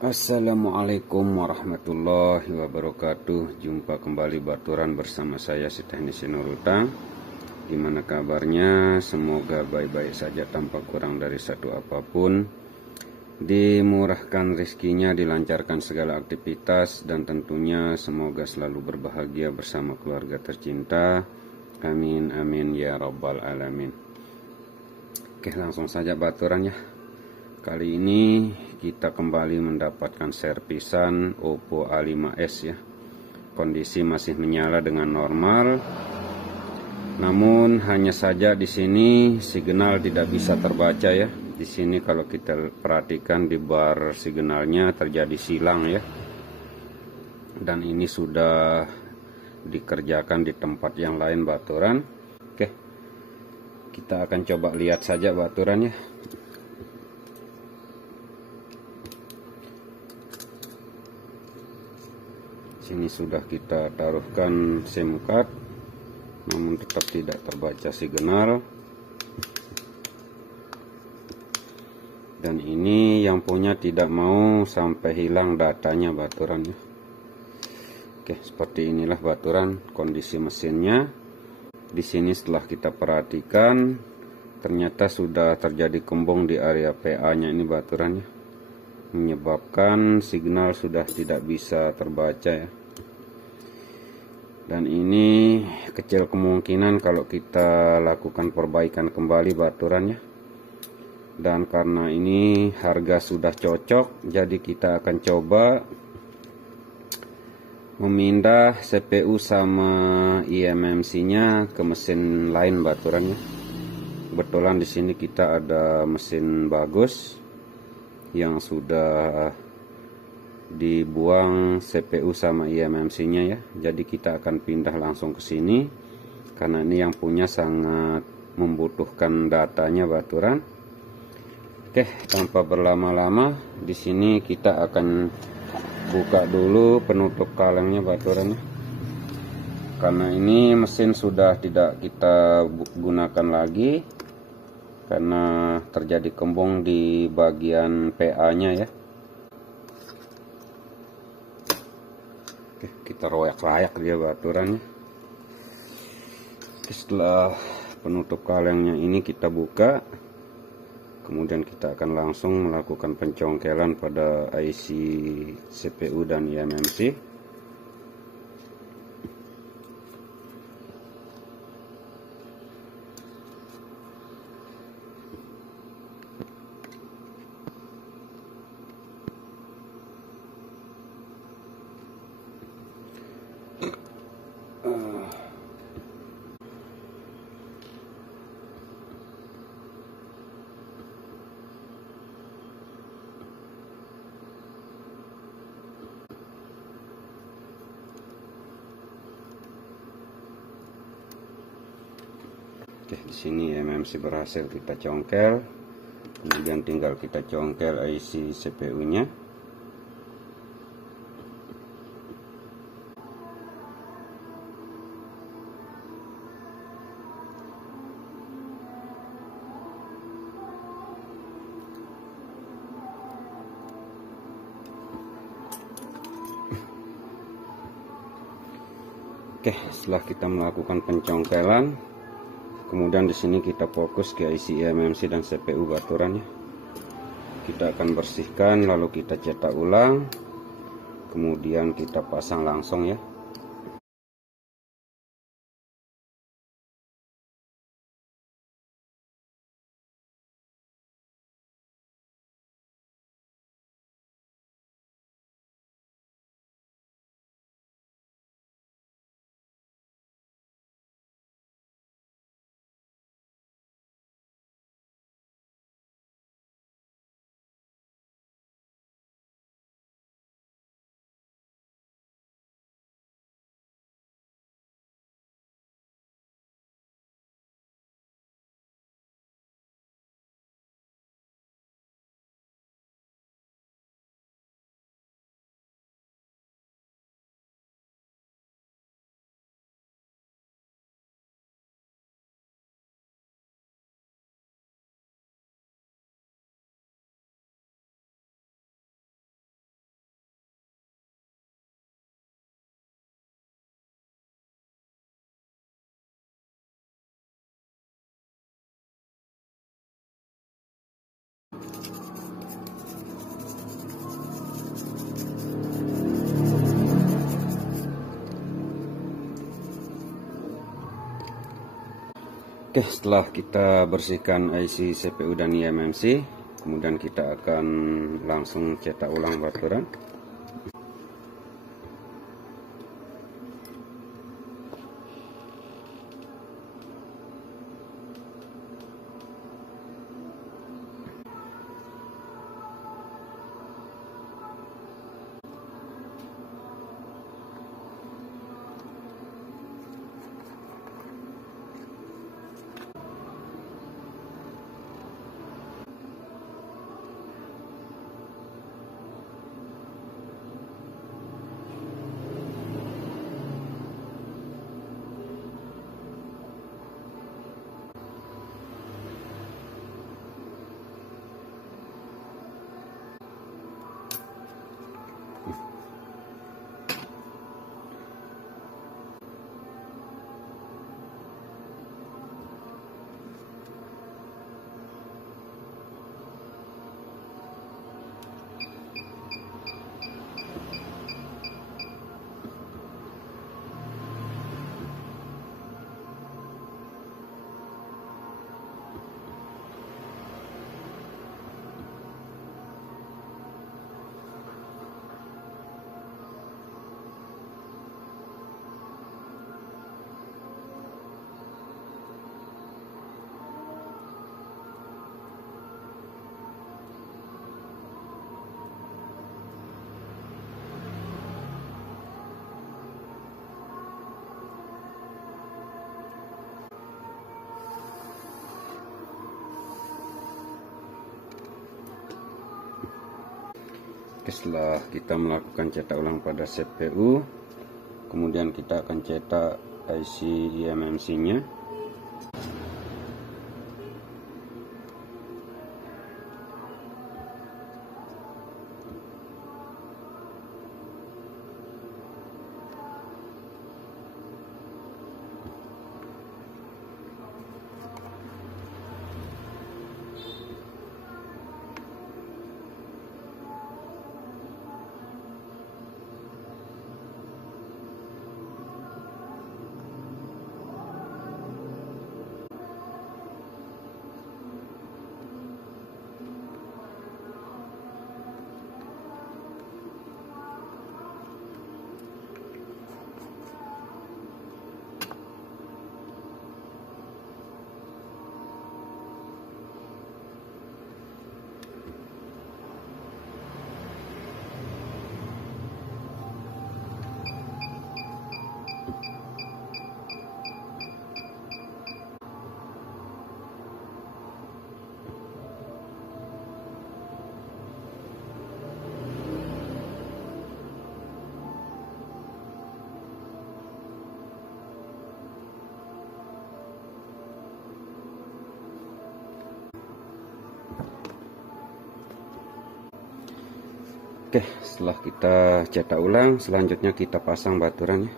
Assalamualaikum warahmatullahi wabarakatuh. Jumpa kembali baturan bersama saya si teknisi Nurutang. Gimana kabarnya? Semoga baik-baik saja tanpa kurang dari satu apapun. Dimurahkan rezekinya, dilancarkan segala aktivitas, dan tentunya semoga selalu berbahagia bersama keluarga tercinta. Amin amin ya rabbal alamin. Oke, langsung saja baturan ya. Kali ini kita kembali mendapatkan servisan Oppo A5s ya. Kondisi masih menyala dengan normal. Namun hanya saja di sini signal tidak bisa terbaca ya. Di sini kalau kita perhatikan di bar signalnya terjadi silang ya. Dan ini sudah dikerjakan di tempat yang lain baturan. Oke. Kita akan coba lihat saja baturan ya. Sini sudah kita taruhkan SIM card, namun tetap tidak terbaca signal. Dan ini yang punya tidak mau sampai hilang datanya baturan ya. Oke, seperti inilah baturan kondisi mesinnya. Di sini setelah kita perhatikan, ternyata sudah terjadi kembung di area PA-nya ini baturan ya, menyebabkan signal sudah tidak bisa terbaca ya. Dan ini kecil kemungkinan kalau kita lakukan perbaikan kembali baturannya. Dan karena ini harga sudah cocok, jadi kita akan coba memindah CPU sama eMMC-nya ke mesin lain baturannya. Kebetulan di sini kita ada mesin bagus yang sudah dibuang CPU sama eMMC-nya ya. Jadi kita akan pindah langsung ke sini karena ini yang punya sangat membutuhkan datanya baturan. Oke, tanpa berlama-lama di sini kita akan buka dulu penutup kalengnya baturannya. Karena ini mesin sudah tidak kita gunakan lagi karena terjadi kembung di bagian PA-nya ya. Kita royak-rayak dia baturannya. Setelah penutup kalengnya ini kita buka, kemudian kita akan langsung melakukan pencongkelan pada IC CPU dan eMMC. Oke, di sini eMMC berhasil kita congkel. Kemudian tinggal kita congkel IC CPU-nya. Oke, setelah kita melakukan pencongkelan, kemudian di sini kita fokus ke IC eMMC dan CPU baturannya. Kita akan bersihkan lalu kita cetak ulang. Kemudian kita pasang langsung ya. Oke, setelah kita bersihkan IC CPU dan eMMC, kemudian kita akan langsung cetak ulang baturan. Setelah kita melakukan cetak ulang pada CPU, kemudian kita akan cetak IC eMMC-nya. Oke, setelah kita cetak ulang, selanjutnya kita pasang baturannya.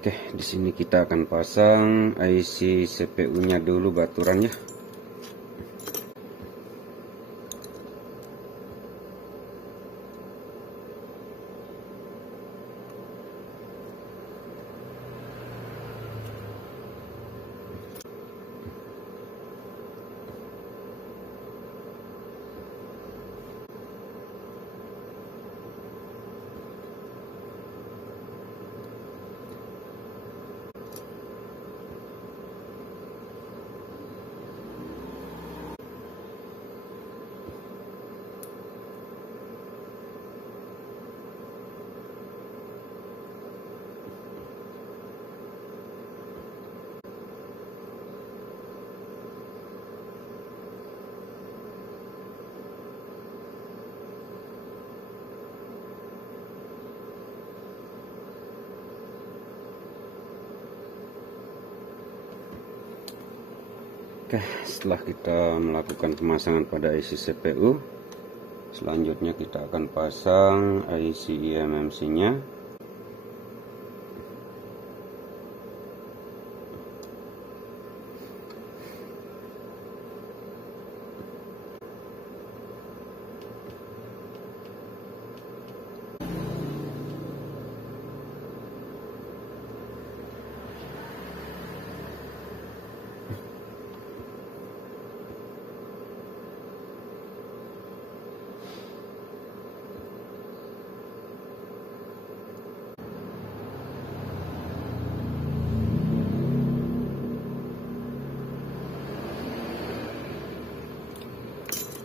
Oke, di sini kita akan pasang IC CPU-nya dulu baturannya. Oke, setelah kita melakukan pemasangan pada IC CPU, selanjutnya kita akan pasang IC eMMC-nya.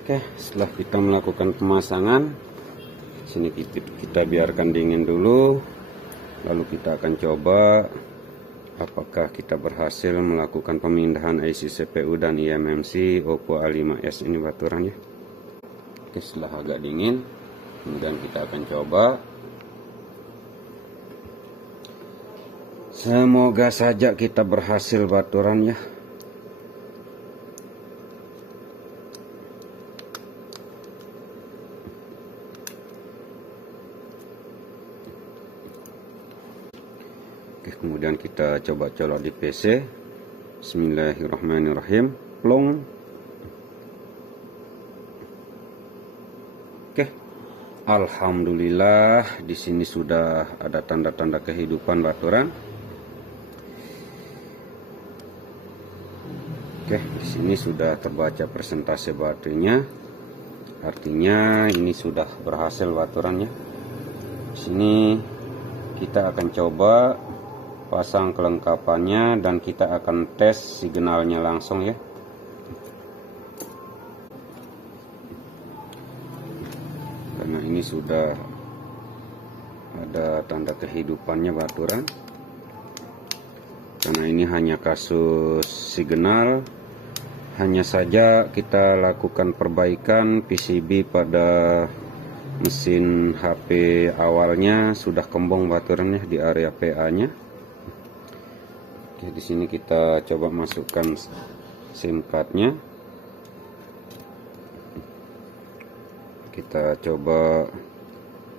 Oke, setelah kita melakukan pemasangan, sini kita biarkan dingin dulu, lalu kita akan coba apakah kita berhasil melakukan pemindahan IC CPU dan eMMC Oppo A5s ini baturan ya. Oke, setelah agak dingin, kemudian kita akan coba. Semoga saja kita berhasil baturan ya. Oke, kemudian kita coba colok di PC. Bismillahirrahmanirrahim. Plong. Oke. Alhamdulillah, di sini sudah ada tanda-tanda kehidupan baturan. Oke, di sini sudah terbaca persentase baterainya. Artinya ini sudah berhasil baturannya. Di sini kita akan coba pasang kelengkapannya dan kita akan tes signalnya langsung ya. Karena ini sudah ada tanda kehidupannya baturan. Karena ini hanya kasus signal, hanya saja kita lakukan perbaikan PCB pada mesin HP awalnya sudah kembung baturannya di area PA-nya. Oke, di sini kita coba masukkan SIM card-nya. Kita coba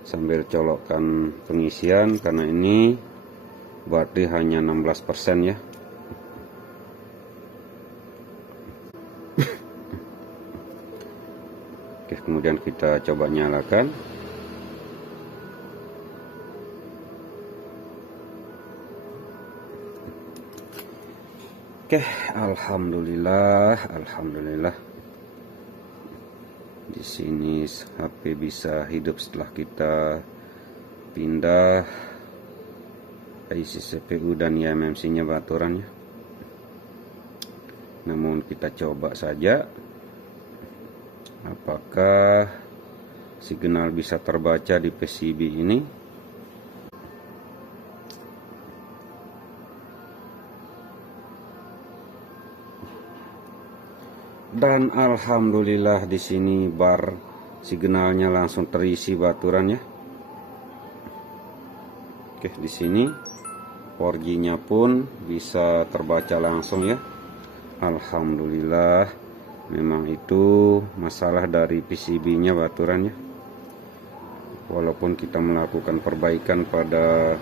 sambil colokkan pengisian karena ini baterai hanya 16% ya. Oke, kemudian kita coba nyalakan. Oke, alhamdulillah. Di sini HP bisa hidup setelah kita pindah IC CPU dan eMMC-nya baturannya. Namun kita coba saja apakah signal bisa terbaca di PCB ini. Dan alhamdulillah di sini bar signalnya langsung terisi baturannya. Oke, di sini 4G-nya pun bisa terbaca langsung ya. Alhamdulillah, memang itu masalah dari PCB-nya baturannya. Walaupun kita melakukan perbaikan pada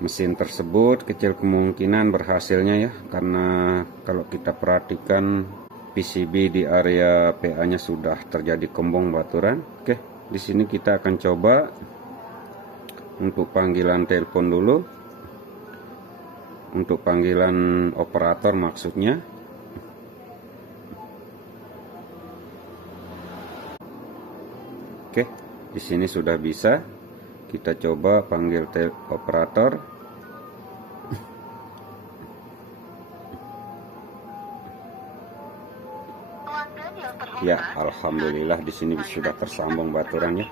mesin tersebut, kecil kemungkinan berhasilnya ya, karena kalau kita perhatikan PCB di area PA-nya sudah terjadi kembung baturan. Oke, di sini kita akan coba untuk panggilan telepon dulu. Untuk panggilan operator maksudnya. Oke, di sini sudah bisa. Kita coba panggil operator. Ya, alhamdulillah di sini sudah tersambung baturannya.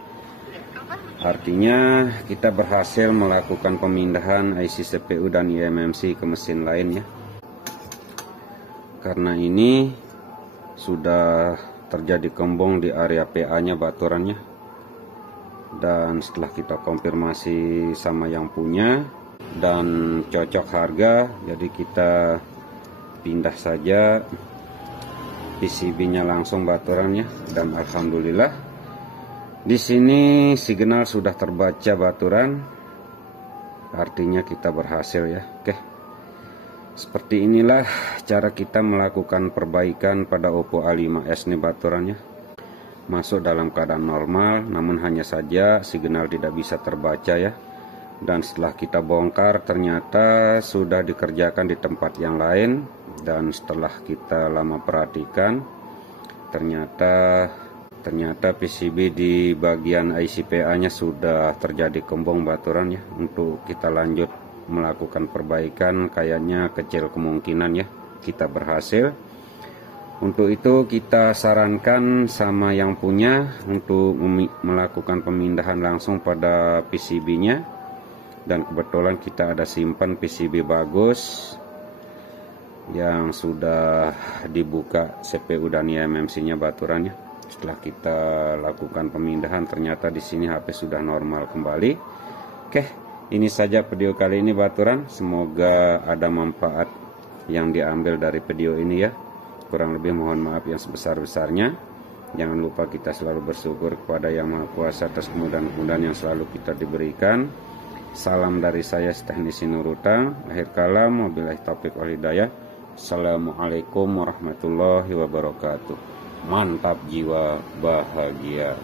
Artinya kita berhasil melakukan pemindahan IC CPU dan eMMC ke mesin lainnya. Karena ini sudah terjadi kembung di area PA-nya baturannya. Dan setelah kita konfirmasi sama yang punya dan cocok harga, jadi kita pindah saja PCB-nya langsung baturannya. Dan alhamdulillah di sini signal sudah terbaca baturan, artinya kita berhasil ya. Oke, seperti inilah cara kita melakukan perbaikan pada Oppo A5s nih baturannya. Masuk dalam keadaan normal, namun hanya saja signal tidak bisa terbaca ya. Dan setelah kita bongkar ternyata sudah dikerjakan di tempat yang lain. Dan setelah kita lama perhatikan, ternyata PCB di bagian IC-PA-nya sudah terjadi kembung baturannya. Untuk kita lanjut melakukan perbaikan kayaknya kecil kemungkinan ya kita berhasil. Untuk itu kita sarankan sama yang punya untuk melakukan pemindahan langsung pada PCB-nya. Dan kebetulan kita ada simpan PCB bagus yang sudah dibuka CPU dan eMMC-nya baturannya. Setelah kita lakukan pemindahan, ternyata di sini HP sudah normal kembali. Oke, ini saja video kali ini baturan. Semoga ada manfaat yang diambil dari video ini ya. Kurang lebih mohon maaf yang sebesar-besarnya. Jangan lupa kita selalu bersyukur kepada Yang Maha Kuasa atas kemudahan-kemudahan yang selalu kita diberikan. Salam dari saya, Teknisi Nurutang. Akhir kalam, wabillahi taufiq wal hidayah. Assalamualaikum warahmatullahi wabarakatuh. Mantap jiwa bahagia.